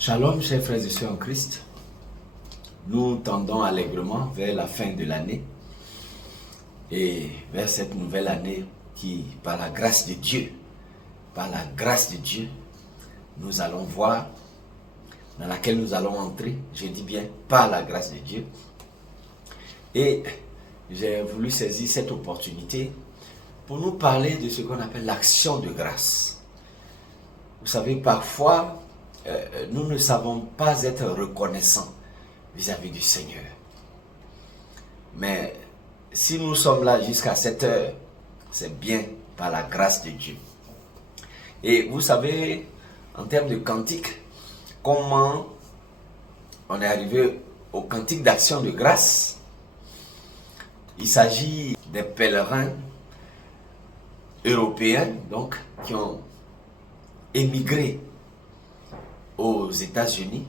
Shalom, chers frères et sœurs en Christ. Nous tendons allègrement vers la fin de l'année et vers cette nouvelle année qui, par la grâce de Dieu, nous allons voir, dans laquelle nous allons entrer, je dis bien par la grâce de Dieu. Et j'ai voulu saisir cette opportunité pour nous parler de ce qu'on appelle l'action de grâce. Vous savez, parfois, nous ne savons pas être reconnaissants vis-à-vis du Seigneur. Mais si nous sommes là jusqu'à cette heure, c'est bien par la grâce de Dieu. Et vous savez, en termes de cantique, comment on est arrivé au cantique d'action de grâce? Il s'agit des pèlerins européens, donc, qui ont émigré aux États-Unis,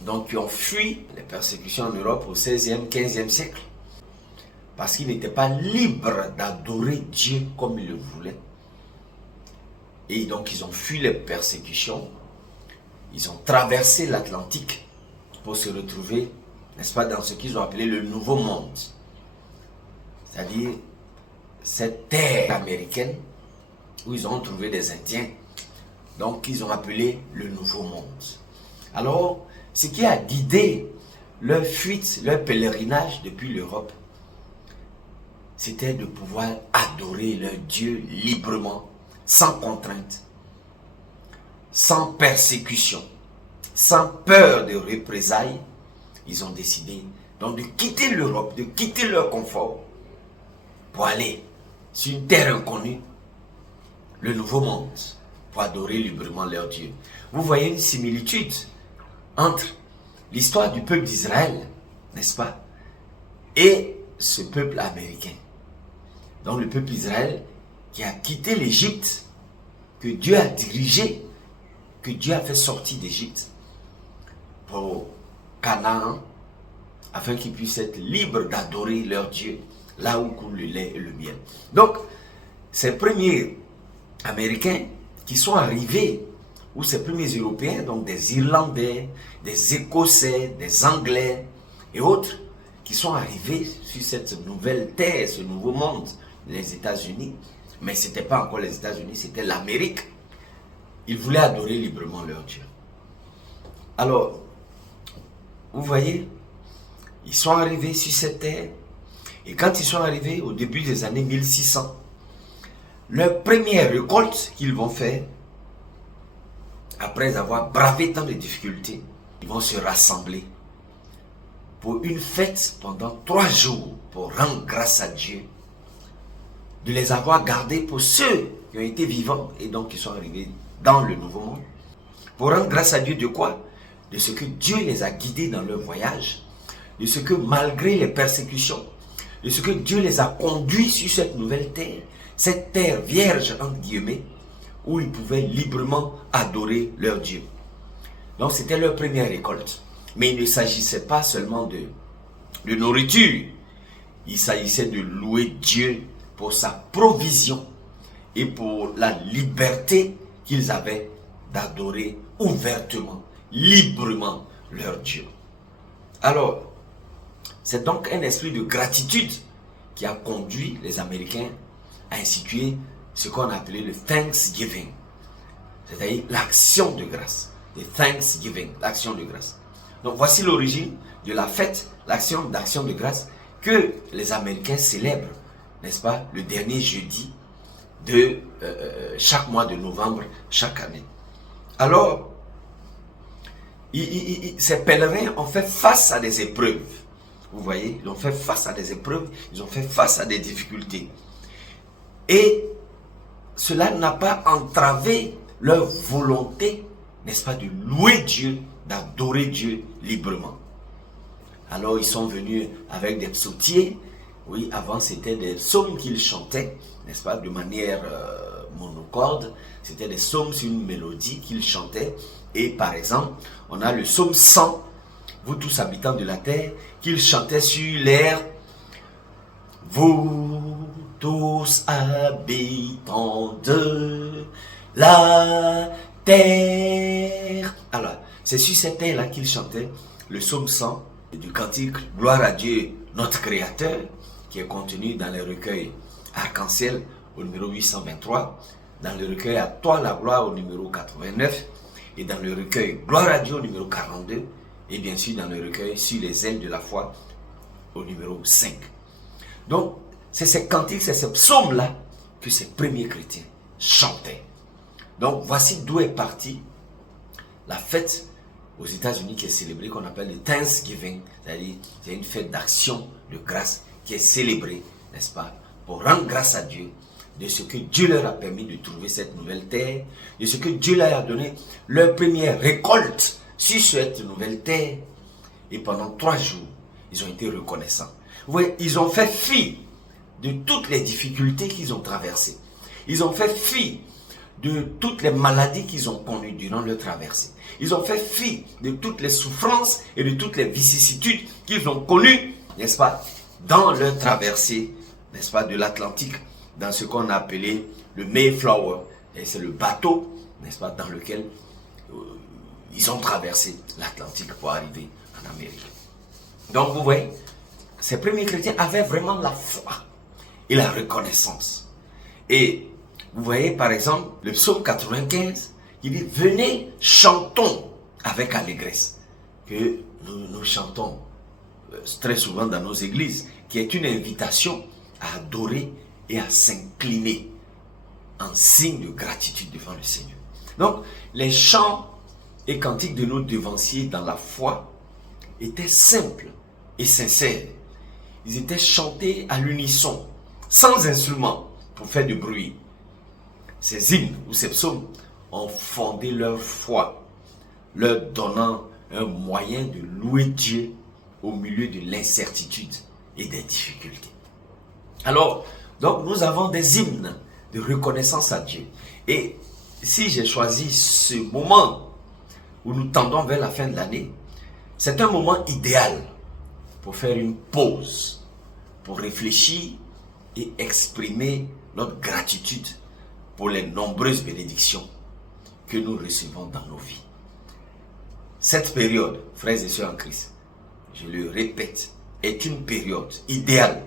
donc qui ont fui les persécutions en Europe au 16e, 15e siècle, parce qu'ils n'étaient pas libres d'adorer Dieu comme ils le voulaient. Et donc ils ont fui les persécutions, ils ont traversé l'Atlantique pour se retrouver, n'est-ce pas, dans ce qu'ils ont appelé le Nouveau Monde. C'est-à-dire cette terre américaine où ils ont trouvé des Indiens, donc ils ont appelé le Nouveau Monde. Alors, ce qui a guidé leur fuite, leur pèlerinage depuis l'Europe, c'était de pouvoir adorer leur Dieu librement, sans contrainte, sans persécution, sans peur de représailles. Ils ont décidé donc de quitter l'Europe, de quitter leur confort, pour aller sur une terre inconnue, le Nouveau Monde, pour adorer librement leur Dieu. Vous voyez une similitude entre l'histoire du peuple d'Israël, n'est-ce pas, et ce peuple américain. Donc le peuple d'Israël qui a quitté l'Égypte, que Dieu a dirigé, que Dieu a fait sortir d'Égypte pour Canaan, afin qu'ils puissent être libres d'adorer leur Dieu, là où coule le lait et le miel. Donc, ces premiers Américains qui sont arrivés, ou ces premiers Européens, donc des Irlandais, des Écossais, des Anglais et autres, qui sont arrivés sur cette nouvelle terre, ce nouveau monde, les États-Unis, mais ce n'était pas encore les États-Unis, c'était l'Amérique. Ils voulaient adorer librement leur Dieu. Alors, vous voyez, ils sont arrivés sur cette terre, et quand ils sont arrivés au début des années 1600, leur première récolte qu'ils vont faire, après avoir bravé tant de difficultés, ils vont se rassembler pour une fête pendant 3 jours pour rendre grâce à Dieu de les avoir gardés pour ceux qui ont été vivants et donc qui sont arrivés dans le Nouveau Monde. Pour rendre grâce à Dieu de quoi? De ce que Dieu les a guidés dans leur voyage, de ce que malgré les persécutions, de ce que Dieu les a conduits sur cette nouvelle terre, cette terre vierge entre guillemets, où ils pouvaient librement adorer leur Dieu. Donc c'était leur première récolte. Mais il ne s'agissait pas seulement de nourriture. Il s'agissait de louer Dieu pour sa provision et pour la liberté qu'ils avaient d'adorer ouvertement, librement leur Dieu. Alors, c'est donc un esprit de gratitude qui a conduit les Américains à instituer ce qu'on appelait le Thanksgiving, c'est-à-dire l'action de grâce, le Thanksgiving, l'action de grâce. Donc voici l'origine de la fête, l'action d'action de grâce que les Américains célèbrent, n'est-ce pas, le dernier jeudi de chaque mois de novembre, chaque année. Alors, ces pèlerins ont fait face à des épreuves. Vous voyez, ils ont fait face à des épreuves, ils ont fait face à des difficultés. Et cela n'a pas entravé leur volonté, n'est-ce pas, de louer Dieu, d'adorer Dieu librement. Alors ils sont venus avec des psautiers. Oui, avant c'était des psaumes qu'ils chantaient, n'est-ce pas, de manière monocorde. C'était des psaumes sur une mélodie qu'ils chantaient. Et par exemple, on a le psaume 100, vous tous habitants de la terre, qu'ils chantaient sur l'air. Vous tous habitants de la terre. Alors, C'est sur cet air-là qu'il chantait le psaume 100 du cantique Gloire à Dieu, notre Créateur, qui est contenu dans le recueil Arc-en-Ciel au numéro 823, dans le recueil À toi la gloire au numéro 89, et dans le recueil Gloire à Dieu au numéro 42, et bien sûr dans le recueil Sur les ailes de la foi au numéro 5. Donc, c'est ces cantiques, c'est ces psaumes-là que ces premiers chrétiens chantaient. Donc, voici d'où est partie la fête aux États-Unis qui est célébrée, qu'on appelle le Thanksgiving, c'est-à-dire c'est une fête d'action de grâce qui est célébrée, n'est-ce pas, pour rendre grâce à Dieu de ce que Dieu leur a permis de trouver cette nouvelle terre, de ce que Dieu leur a donné leur première récolte sur cette nouvelle terre. Et pendant 3 jours, ils ont été reconnaissants. Vous voyez, ils ont fait fi de toutes les difficultés qu'ils ont traversées. Ils ont fait fi de toutes les maladies qu'ils ont connues durant leur traversée. Ils ont fait fi de toutes les souffrances et de toutes les vicissitudes qu'ils ont connues, n'est-ce pas, dans leur traversée, n'est-ce pas, de l'Atlantique, dans ce qu'on a appelé le Mayflower. Et c'est le bateau, n'est-ce pas, dans lequel ils ont traversé l'Atlantique pour arriver en Amérique. Donc vous voyez, ces premiers chrétiens avaient vraiment la foi et la reconnaissance. Et vous voyez par exemple le psaume 95, il dit « Venez, chantons avec allégresse », que nous chantons très souvent dans nos églises, qui est une invitation à adorer et à s'incliner en signe de gratitude devant le Seigneur. Donc, les chants et cantiques de nos devanciers dans la foi étaient simples et sincères. Ils étaient chantés à l'unisson, sans instrument, pour faire du bruit. Ces hymnes ou ces psaumes ont fondé leur foi, leur donnant un moyen de louer Dieu au milieu de l'incertitude et des difficultés. Alors, donc nous avons des hymnes de reconnaissance à Dieu. Et si j'ai choisi ce moment où nous tendons vers la fin de l'année, c'est un moment idéal pour faire une pause, pour réfléchir et exprimer notre gratitude pour les nombreuses bénédictions que nous recevons dans nos vies. Cette période, frères et sœurs en Christ, je le répète, est une période idéale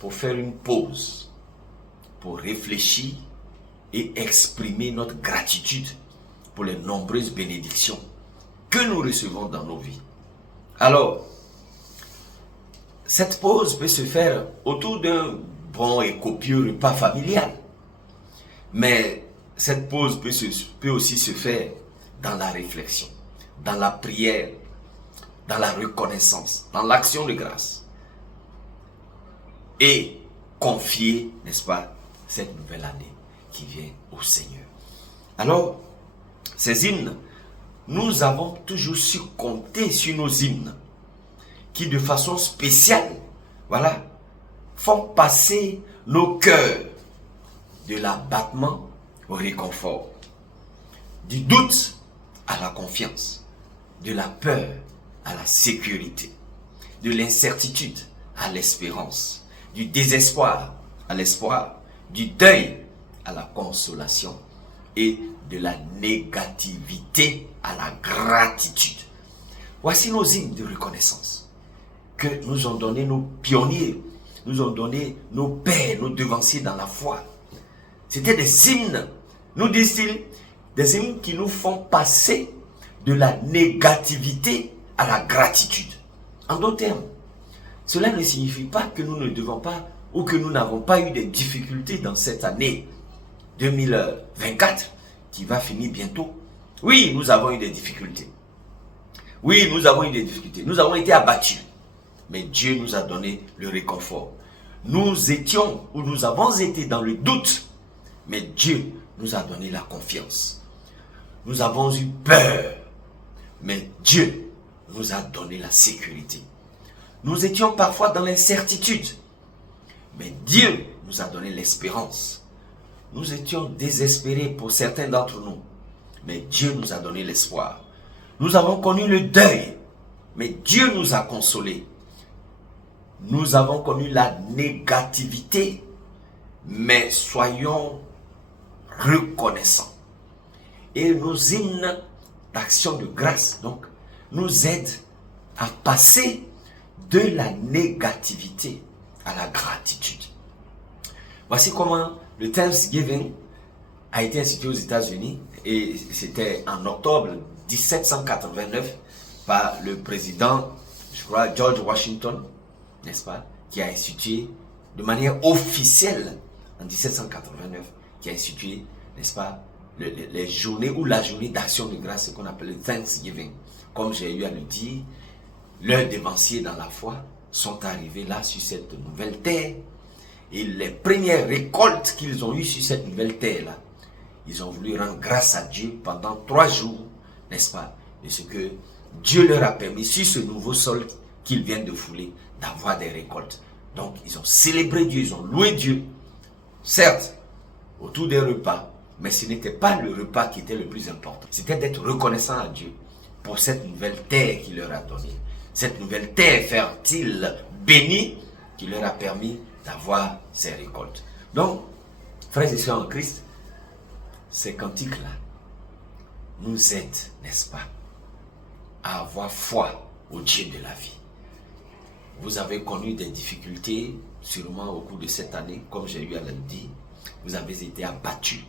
pour faire une pause, pour réfléchir et exprimer notre gratitude pour les nombreuses bénédictions que nous recevons dans nos vies. Alors, cette pause peut se faire autour d'un bon et copieux repas familial. Mais cette pause peut aussi se faire dans la réflexion, dans la prière, dans la reconnaissance, dans l'action de grâce. Et confier, n'est-ce pas, cette nouvelle année qui vient au Seigneur. Alors, ces hymnes, nous avons toujours su compter sur nos hymnes qui de façon spéciale, voilà, font passer nos cœurs de l'abattement au réconfort, du doute à la confiance, de la peur à la sécurité, de l'incertitude à l'espérance, du désespoir à l'espoir, du deuil à la consolation et de la négativité à la gratitude. Voici nos hymnes de reconnaissance que nous ont donné nos pionniers, nous ont donné nos pères, nos devanciers dans la foi. C'était des hymnes, nous disent-ils, des hymnes qui nous font passer de la négativité à la gratitude. En d'autres termes, cela ne signifie pas que nous ne devons pas ou que nous n'avons pas eu des difficultés dans cette année 2024 qui va finir bientôt. Oui, nous avons eu des difficultés. Oui, nous avons eu des difficultés. Nous avons été abattus. Mais Dieu nous a donné le réconfort. Nous étions ou nous avons été dans le doute. Mais Dieu nous a donné la confiance. Nous avons eu peur. Mais Dieu nous a donné la sécurité. Nous étions parfois dans l'incertitude. Mais Dieu nous a donné l'espérance. Nous étions désespérés pour certains d'entre nous. Mais Dieu nous a donné l'espoir. Nous avons connu le deuil. Mais Dieu nous a consolés. Nous avons connu la négativité. Mais soyons reconnaissants. Et nos hymnes d'action de grâce, donc, nous aide à passer de la négativité à la gratitude. Voici comment le Thanksgiving a été institué aux États-Unis et c'était en octobre 1789 par le président, je crois, George Washington, n'est-ce pas, qui a institué de manière officielle en 1789, qui a institué, n'est-ce pas, les journées ou la journée d'action de grâce, ce qu'on appelle le Thanksgiving. Comme j'ai eu à le dire, leurs dévanciers dans la foi sont arrivés là sur cette nouvelle terre et les premières récoltes qu'ils ont eues sur cette nouvelle terre-là, ils ont voulu rendre grâce à Dieu pendant 3 jours, n'est-ce pas, de ce que Dieu leur a permis sur ce nouveau sol qu'ils viennent de fouler, d'avoir des récoltes. Donc, ils ont célébré Dieu, ils ont loué Dieu, certes, autour des repas, mais ce n'était pas le repas qui était le plus important. C'était d'être reconnaissant à Dieu pour cette nouvelle terre qu'il leur a donnée. Cette nouvelle terre fertile, bénie, qui leur a permis d'avoir ces récoltes. Donc, frères et sœurs en Christ, ces cantiques-là nous aident, n'est-ce pas, à avoir foi au Dieu de la vie. Vous avez connu des difficultés, sûrement au cours de cette année, comme j'ai eu à le dire. Vous avez été abattus.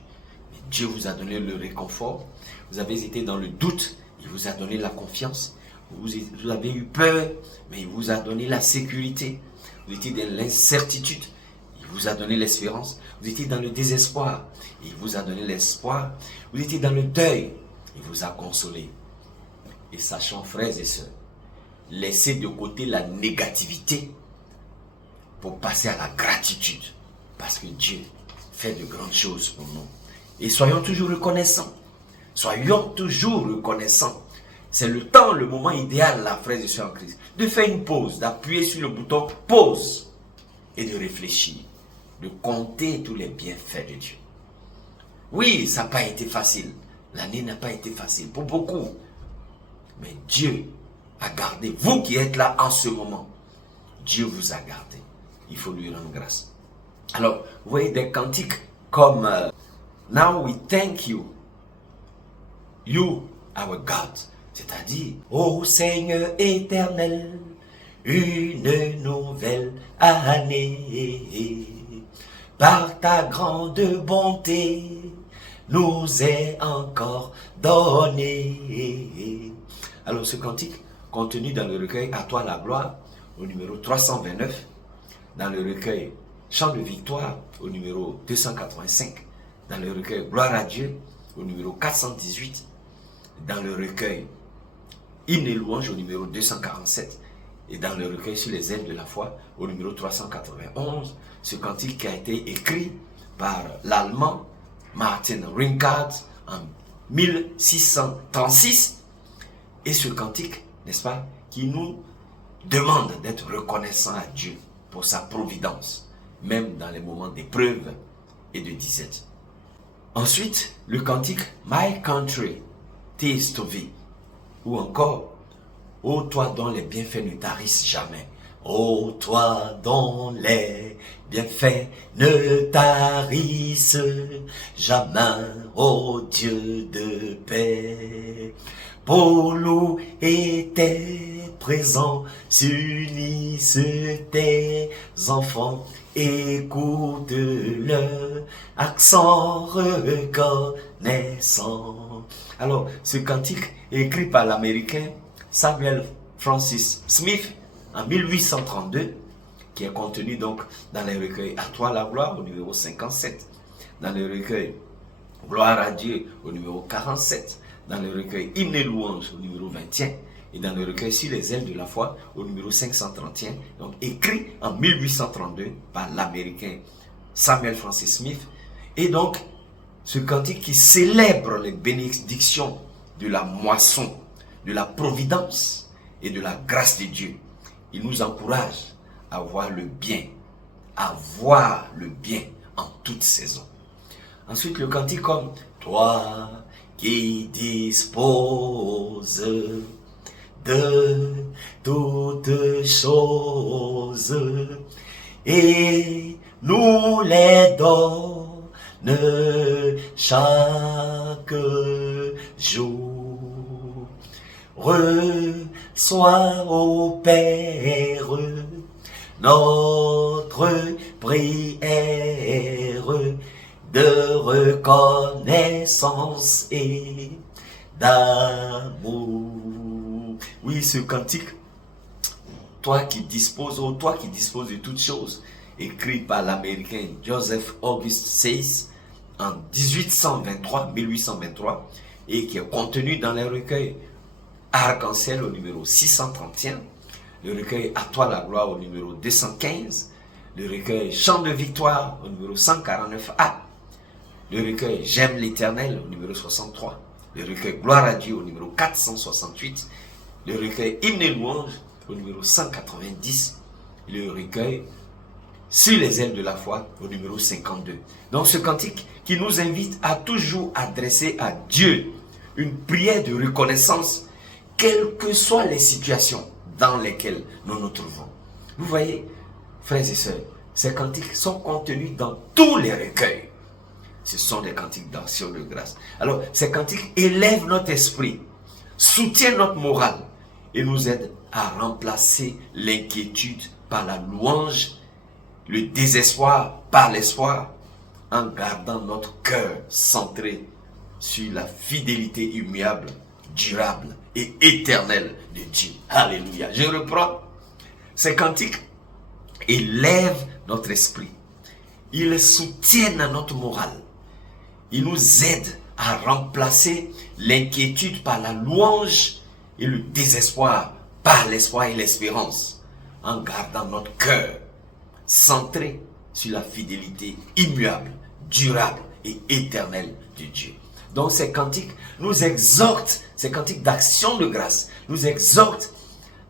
Mais Dieu vous a donné le réconfort. Vous avez été dans le doute. Il vous a donné la confiance. Vous avez eu peur, mais il vous a donné la sécurité. Vous étiez dans l'incertitude. Il vous a donné l'espérance. Vous étiez dans le désespoir. Il vous a donné l'espoir. Vous étiez dans le deuil. Il vous a consolé. Et sachant, frères et sœurs, laissez de côté la négativité pour passer à la gratitude. Parce que Dieu fait de grandes choses pour nous. Et soyons toujours reconnaissants. Soyons toujours reconnaissants. C'est le temps, le moment idéal, là, frères et sœurs en Christ, de faire une pause, d'appuyer sur le bouton pause et de réfléchir, de compter tous les bienfaits de Dieu. Oui, ça n'a pas été facile. L'année n'a pas été facile pour beaucoup. Mais Dieu a gardé. Vous qui êtes là en ce moment, Dieu vous a gardé. Il faut lui rendre grâce. Alors, vous voyez des cantiques comme Now we thank you, you our God. C'est-à-dire, ô Seigneur éternel, une nouvelle année, par ta grande bonté, nous est encore donnée. Alors ce cantique, contenu dans le recueil À toi la gloire, au numéro 329, dans le recueil Chant de victoire, au numéro 285, dans le recueil Gloire à Dieu, au numéro 418, dans le recueil Hymne et louange, au numéro 247, et dans le recueil Sur les ailes de la foi, au numéro 391, ce cantique qui a été écrit par l'Allemand Martin Ringard en 1636, et ce cantique, n'est-ce pas, qui nous demande d'être reconnaissant à Dieu pour sa providence, même dans les moments d'épreuve et de disette. Ensuite, le cantique My Country, Tis to Thee, ou encore Ô toi dont les bienfaits ne tarissent jamais. Ô toi dont les bienfaits ne tarissent jamais, ô Dieu de paix. Pour louer tes présents, s'unissent tes enfants, écoute leur accent reconnaissant. Alors, ce cantique est écrit par l'Américain Samuel Francis Smith en 1832, qui est contenu donc dans les recueils À toi la gloire au numéro 57, dans le recueil Gloire à Dieu au numéro 47, dans le recueil Hymne et louange au numéro 21 et dans le recueil Sur les ailes de la foi au numéro 531, donc écrit en 1832 par l'Américain Samuel Francis Smith. Et donc ce cantique qui célèbre les bénédictions de la moisson, de la providence et de la grâce de Dieu. Il nous encourage à voir le bien, en toute saison. Ensuite, le cantique comme Toi qui disposes de toutes choses et nous les donne chaque jour. reçois, ô Père, notre prière de reconnaissance et d'amour. Oui, ce cantique, toi qui disposes de toutes choses, écrit par l'américain Joseph August Sayce en 1823, et qui est contenu dans les recueils Arc-en-ciel au numéro 631, le recueil À toi la gloire au numéro 215, le recueil Chant de victoire au numéro 149A, le recueil J'aime l'éternel au numéro 63, le recueil Gloire à Dieu au numéro 468, le recueil Hymne et louange au numéro 190, le recueil Sur les ailes de la foi au numéro 52. Donc ce cantique qui nous invite à toujours adresser à Dieu une prière de reconnaissance, quelles que soient les situations dans lesquelles nous nous trouvons. Vous voyez, frères et sœurs, ces cantiques sont contenus dans tous les recueils. Ce sont des cantiques d'action de grâce. Alors, ces cantiques élèvent notre esprit, soutiennent notre morale et nous aident à remplacer l'inquiétude par la louange, le désespoir par l'espoir, en gardant notre cœur centré sur la fidélité immuable, durable et éternelle de Dieu. Alléluia. Je reprends. Ces cantiques élèvent notre esprit. Ils soutiennent notre morale. Ils nous aident à remplacer l'inquiétude par la louange et le désespoir par l'espoir et l'espérance, en gardant notre cœur centré sur la fidélité immuable, durable et éternelle de Dieu. Donc ces cantiques nous exhortent, ces cantiques d'action de grâce, nous exhortent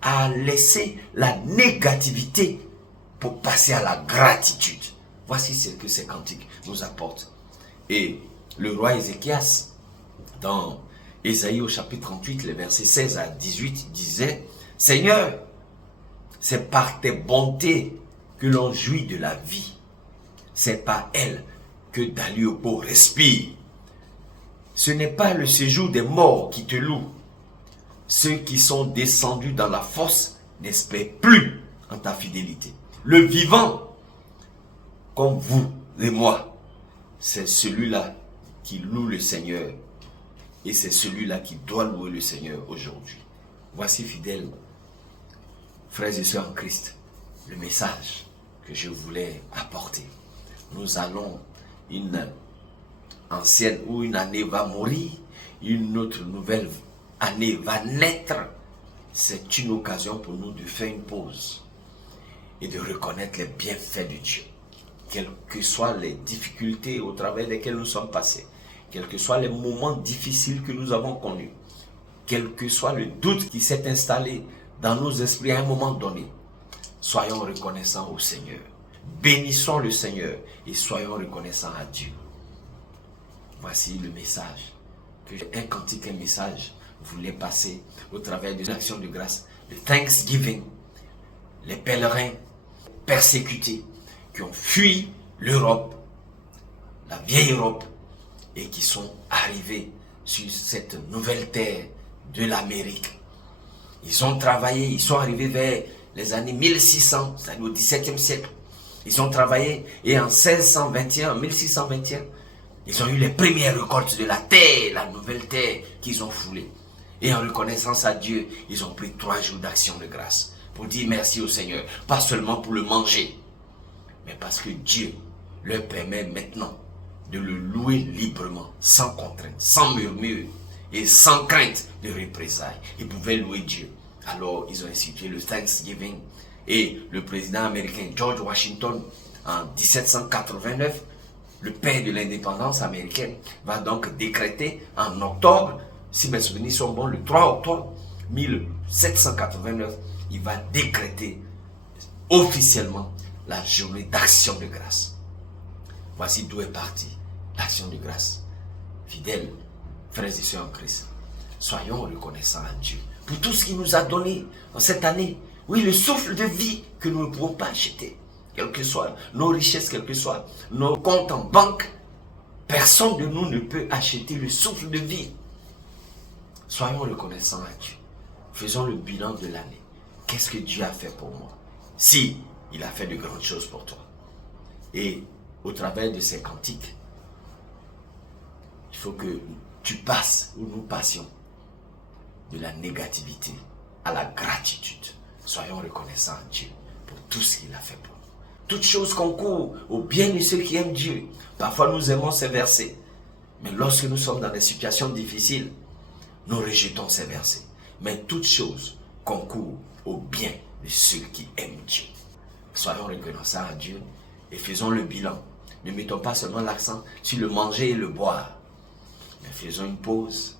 à laisser la négativité pour passer à la gratitude. Voici ce que ces cantiques nous apportent. Et le roi Ézéchias, dans Ésaïe au chapitre 38, les versets 16 à 18, disait « Seigneur, c'est par tes bontés que l'on jouit de la vie. C'est par elle que Daliopo respire. Ce n'est pas le séjour des morts qui te loue. Ceux qui sont descendus dans la fosse n'espèrent plus en ta fidélité. Le vivant, comme vous et moi, c'est celui-là qui loue le Seigneur. Et c'est celui-là qui doit louer le Seigneur aujourd'hui. Voici, fidèles, frères et sœurs en Christ, le message que je voulais apporter. Nous allons, une ancienne ou une année va mourir, une autre nouvelle année va naître. C'est une occasion pour nous de faire une pause et de reconnaître les bienfaits de Dieu. Quelles que soient les difficultés au travers desquelles nous sommes passés, quels que soient les moments difficiles que nous avons connus, quel que soit le doute qui s'est installé dans nos esprits à un moment donné, soyons reconnaissants au Seigneur. Bénissons le Seigneur et soyons reconnaissants à Dieu. Voici le message que un cantique, un message voulait passer au travers de l'action de grâce, le Thanksgiving. Les pèlerins persécutés qui ont fui l'Europe, la vieille Europe, et qui sont arrivés sur cette nouvelle terre de l'Amérique. Ils ont travaillé, ils sont arrivés vers les années 1600, c'est-à-dire au XVIIe siècle. Ils ont travaillé et en 1621, 1621, ils ont eu les premières récoltes de la terre, la nouvelle terre qu'ils ont foulée. Et en reconnaissance à Dieu, ils ont pris 3 jours d'action de grâce pour dire merci au Seigneur. Pas seulement pour le manger, mais parce que Dieu leur permet maintenant de le louer librement, sans contrainte, sans murmure et sans crainte de représailles. Ils pouvaient louer Dieu. Alors, ils ont institué le Thanksgiving. Et le président américain George Washington, en 1789, le père de l'indépendance américaine, va donc décréter en octobre, si mes souvenirs sont bons, le 3 octobre 1789, il va décréter officiellement la journée d'action de grâce. Voici d'où est partie l'action de grâce. Fidèles, frères et sœurs en Christ, soyons reconnaissants à Dieu pour tout ce qu'il nous a donné en cette année. Oui, le souffle de vie que nous ne pouvons pas acheter, quelles que soient nos richesses, quels que soient nos comptes en banque, personne de nous ne peut acheter le souffle de vie. Soyons reconnaissants à Dieu. Faisons le bilan de l'année. Qu'est-ce que Dieu a fait pour moi? Si il a fait de grandes choses pour toi. Et au travers de ces cantiques, il faut que tu passes, ou nous passions, de la négativité à la gratitude. Soyons reconnaissants à Dieu pour tout ce qu'il a fait pour nous. Toutes choses concourent au bien de ceux qui aiment Dieu. Parfois nous aimons ces versets. Mais lorsque nous sommes dans des situations difficiles, nous rejetons ces versets. Mais toutes choses concourent au bien de ceux qui aiment Dieu. Soyons reconnaissants à Dieu et faisons le bilan. Ne mettons pas seulement l'accent sur le manger et le boire. Mais faisons une pause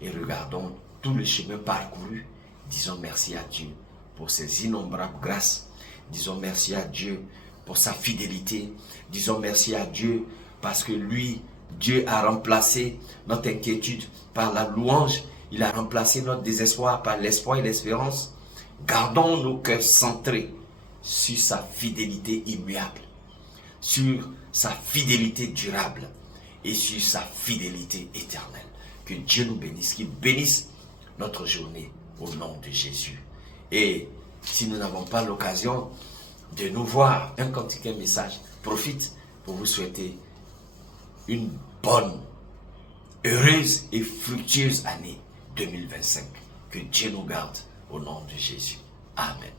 et regardons tout le chemin parcouru. Disons merci à Dieu pour ses innombrables grâces. Disons merci à Dieu pour sa fidélité. Disons merci à Dieu parce que lui, Dieu a remplacé notre inquiétude par la louange. Il a remplacé notre désespoir par l'espoir et l'espérance. Gardons nos cœurs centrés sur sa fidélité immuable, sur sa fidélité durable et sur sa fidélité éternelle. Que Dieu nous bénisse, qu'il bénisse notre journée au nom de Jésus. Et si nous n'avons pas l'occasion de nous voir, un cantique, un message, profite pour vous souhaiter une bonne, heureuse et fructueuse année 2025. Que Dieu nous garde au nom de Jésus. Amen.